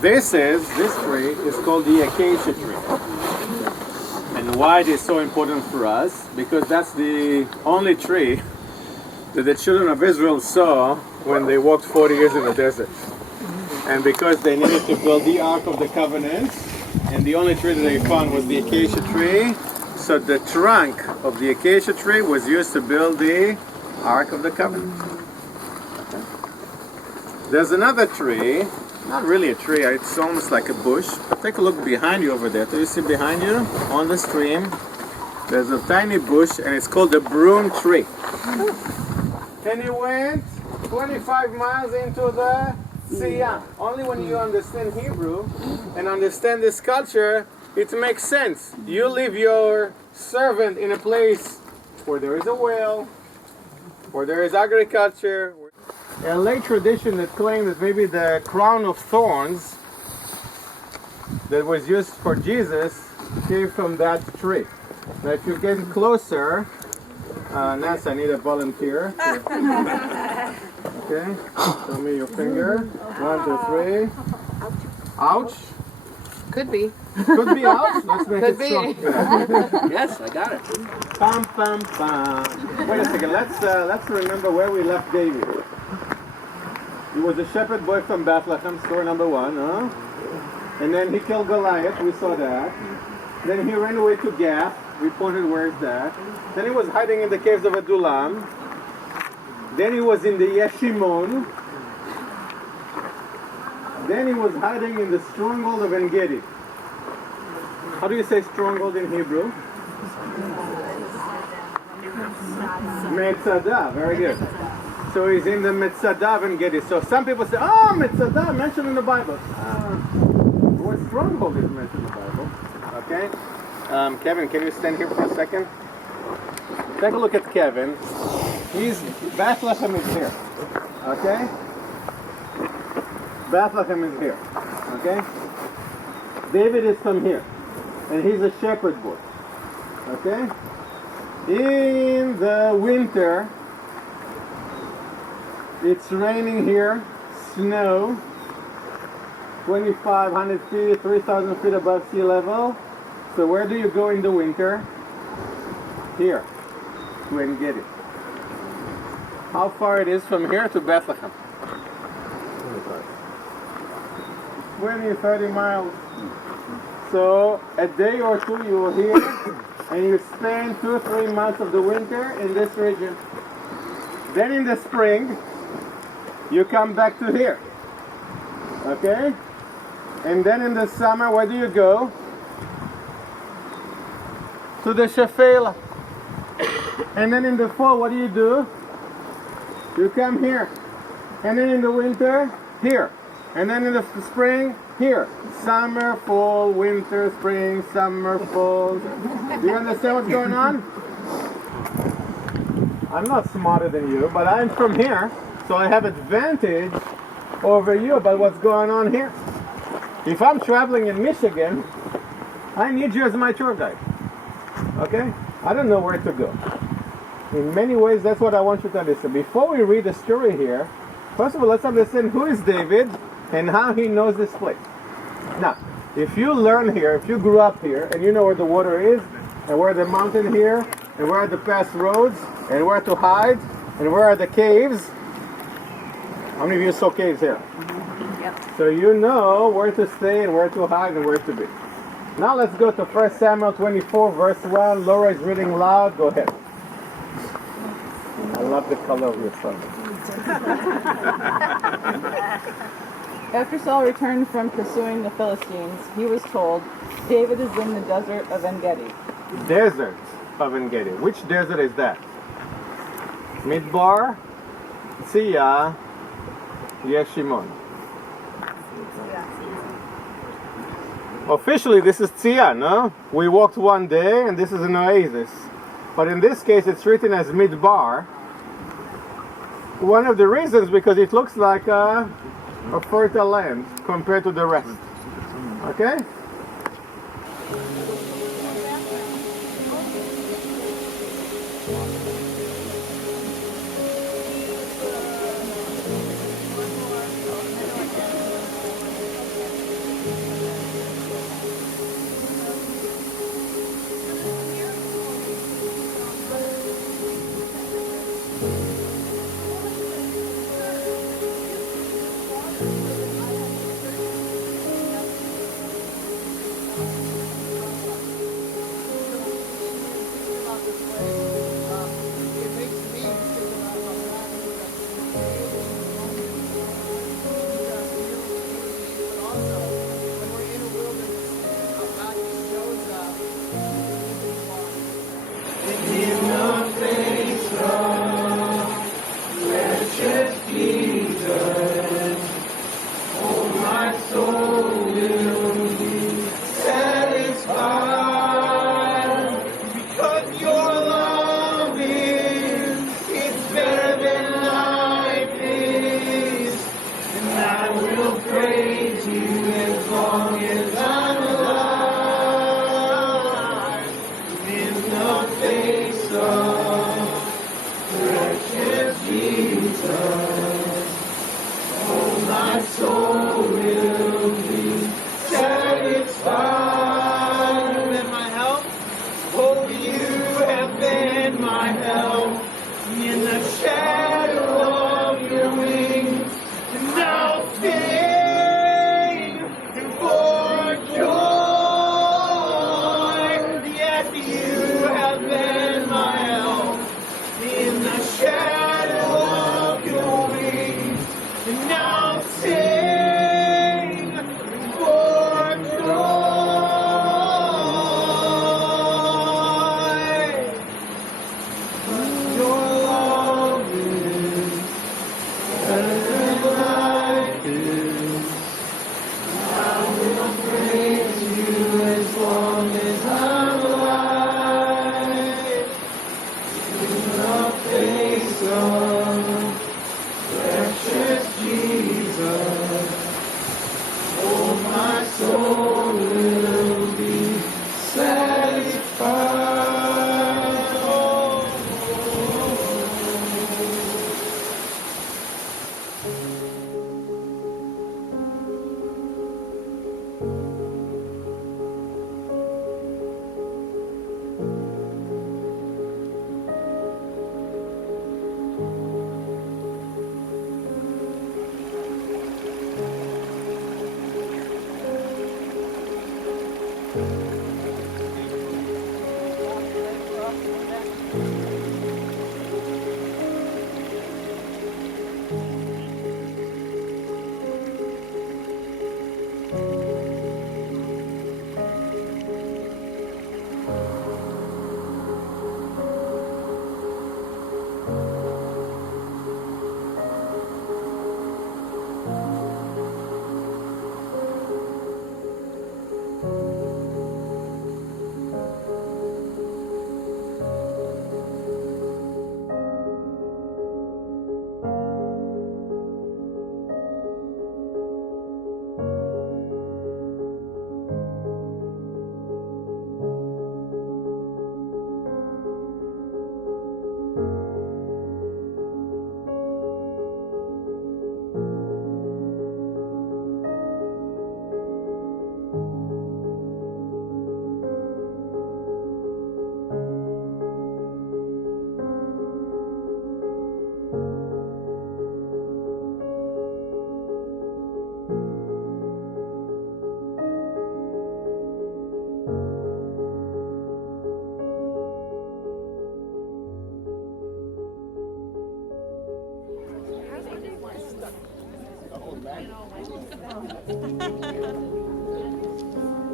This tree is called the acacia tree. And why it is so important for us? Because that's the only tree that the children of Israel saw when they walked 40 years in the desert. And because they needed to build the Ark of the Covenant, and the only tree that they found was the acacia tree, so the trunk of the acacia tree was used to build the Ark of the Covenant. Okay. There's another tree, not really a tree, it's almost like a bush. Take a look behind you over there. Do you see behind you on the stream? There's a tiny bush and it's called the broom tree. And it went 25 miles into the sea. Only when you understand Hebrew and understand this culture, it makes sense. You leave your servant in a place where there is a well, where there is agriculture. A late tradition that claimed that maybe the crown of thorns that was used for Jesus came from that tree. Now if you get closer, Ness, I need a volunteer. Okay, show me your finger. 1, 2, 3. Ouch. Could be. Could be ouch. Let's make Could it strong. be. Yes, I got it. Pam, pam, pam. Wait a second. Let's remember where we left David. He was a shepherd boy from Bethlehem, story number 1, huh? And then he killed Goliath, we saw that. Then he ran away to Gath, we pointed where is that. Then he was hiding in the caves of Adullam. Then he was in the Yeshimon. Then he was hiding in the stronghold of En-Gedi. How do you say stronghold in Hebrew? Metzadah, very good. So he's in the Metzadah of En-Gedi. So some people say, oh, Metzadah, mentioned in the Bible. What stronghold is mentioned in the Bible? Okay. Kevin, can you stand here for a second? Take a look at Kevin. Bethlehem is here. Okay? Bethlehem is here. Okay? David is from here. And he's a shepherd boy. Okay? In the winter, it's raining here, snow, 2,500 feet, 3,000 feet above sea level. So where do you go in the winter? Here, to En-Gedi. How far it is from here to Bethlehem? 20, 30 miles. So a day or two you are here, and you spend 2-3 months of the winter in this region. Then in the spring, you come back to here. Okay? And then in the summer, where do you go? To the Shephelah. And then in the fall, what do? You come here. And then in the winter, here. And then in the spring, here. Summer, fall, winter, spring, summer, fall. Do you understand what's going on? I'm not smarter than you, but I'm from here. So I have advantage over you about what's going on here. If I'm traveling in Michigan, I need you as my tour guide. Okay? I don't know where to go. In many ways, that's what I want you to understand. Before we read the story here, first of all, let's understand who is David and how he knows this place. Now, if you learn here, if you grew up here, and you know where the water is, and where the mountain here, and where are the past roads, and where to hide, and where are the caves. How many of you saw caves here? Yep. So you know where to stay and where to hide and where to be. Now let's go to 1 Samuel 24, verse 1. Laura is reading loud. Go ahead. I love the color of your son. After Saul returned from pursuing the Philistines, he was told, David is in the desert of En-Gedi. Desert of En-Gedi. Which desert is that? Midbar, Tzia, Yeshimon. Officially, this is Tzia, no? We walked one day, and this is an oasis. But in this case, it's written as Midbar. One of the reasons, because it looks like a fertile land compared to the rest. Okay?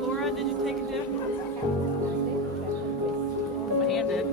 Laura, did you take a dip? My hand did.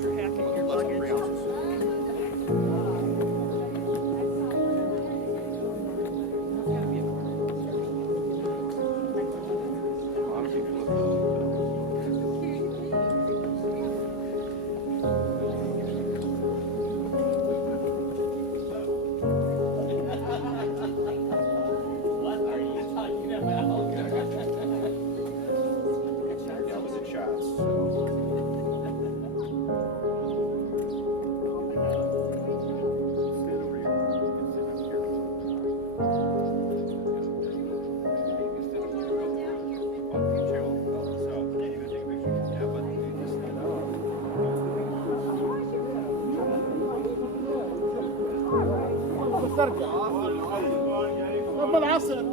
You're hacking your luggage. What are you talking about? That was a shot. Stand over here. Sit up here. You stand up here. On the chair. So, yeah, you gonna take a picture? Yeah, but you just stand up. Vamos a estar ya. No me la hacen.